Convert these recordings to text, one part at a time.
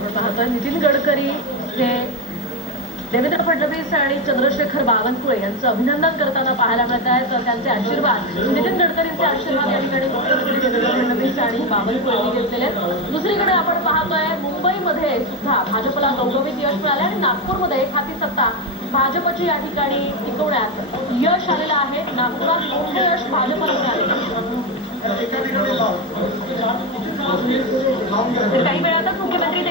नितीन गडकरी हे देवेंद्र फडणवीस आणि चंद्रशेखर बावनकुळे यांचं अभिनंदन करताना पाहायला मिळत आहे. तर त्यांचे आशीर्वाद नितीन गडकरींचे आशीर्वाद या ठिकाणी मुख्यमंत्री देवेंद्र फडणवीस आणि बावनकुळे यांनी घेतलेले आहेत. दुसरीकडे आपण पाहतोय मुंबईमध्ये सुद्धा भाजपला गौरवित यश मिळाले आणि नागपूरमध्ये एखादी सत्ता भाजपची या ठिकाणी टिकवण्यात यश आलेलं आहे. नागपुरात मोठं यश भाजपला मिळाले काही वेळातच मुख्यमंत्री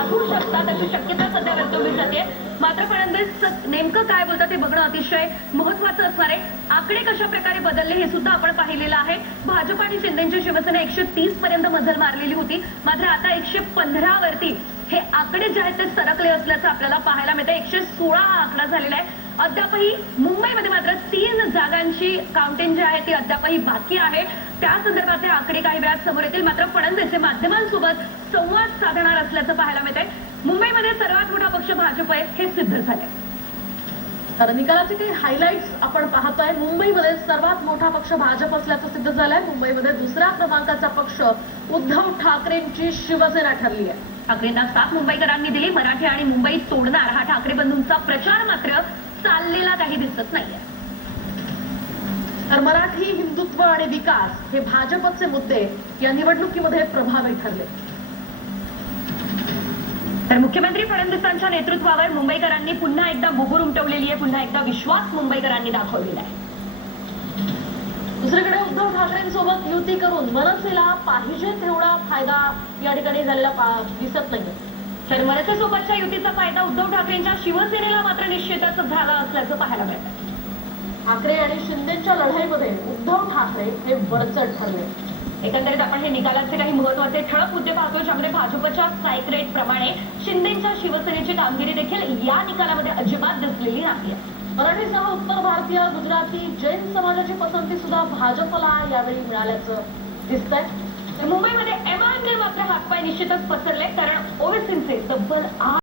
लागू शकतात अशी शक्यता सध्या व्यक्त होऊ शकते मात्र फडणवीस नेमकं काय बोलतात हे बघणं अतिशय महत्वाचं असणार आहे. आकडे कशा प्रकारे बदलले हे सुद्धा आपण पाहिलेलं आहे. भाजप आणि शिंदेची शिवसेना एकशे तीस पर्यंत मजल मारलेली होती. मात्र आता एकशे पंधरा वरती हे आकडे जे आहेत ते सरकले असल्याचं आपल्याला पाहायला मिळतं एकशे सोळा हा आकडा झालेला आहे. अद्यापही मुंबईमध्ये मात्र तीन जागांची काउंटिंग जी आहे ती अद्यापही बाकी आहे. त्या संदर्भात हे आकडे काही वेळात समोर येतील. मात्र फडणवीस हे माध्यमांसोबत संवाद साधणार असल्याचं पाहायला मिळतंय. मुंबईमध्ये सर्वात मोठा पक्ष भाजप आहे हे सिद्ध झाले तर निकालाचे काही हायलाइट्स आपण पाहतोय. मुंबईमध्ये सर्वात मोठा पक्ष भाजप असल्याचं सिद्ध झालंय. मुंबईमध्ये दुसऱ्या क्रमांकाचा पक्ष उद्धव ठाकरेंची शिवसेना ठरली आहे. ठाकरेंना सात मुंबईकरांनी दिली. मराठी आणि मुंबईत तोडणार हा ठाकरे बंधूंचा प्रचार मात्र चाललेला काही दिसत नाहीये. तर मराठी हिंदुत्व आणि विकास हे भाजपचे मुद्दे या निवडणुकीमध्ये प्रभावी ठरले. तर मुख्यमंत्री फडणवीसांच्या नेतृत्वावर मुंबईकरांनी पुन्हा एकदा मुहूर उमटवलेली आहे पुन्हा एकदा विश्वास मुंबईकरांनी दाखवलेला आहे. दुसरीकडे उद्धव ठाकरेंसोबत युती करून मनसेला पाहिजे तेवढा फायदा या ठिकाणी झालेला पा- दिसत नाहीये. तर मनसेसोबतच्या युतीचा फायदा उद्धव ठाकरेंच्या शिवसेनेला मात्र निश्चितच झाला असल्याचं पाहायला मिळतं. ठाकरे आणि शिंदेच्या लढाईमध्ये उद्धव ठाकरे हे वरचढ ठरले. एकंदरीत आपण हे निकालाचे काही महत्त्वाचे ठळक मुद्दे पाहतो ज्यामध्ये भाजपच्या स्ट्राईक रेट प्रमाणे शिंदेच्या शिवसेनेची कामगिरी देखील या निकालामध्ये अजिबात दिसलेली नाहीये. मराठीसह उत्तर भारतीय गुजराती जैन समाजाची पसंती सुद्धा भाजपला यावेळी मिळाल्याचं दिसतंय. मुंबईमध्ये एमआयएमने मात्र हातपाय निश्चितच पसरले कारण ओवेसींचे तब्बल आठ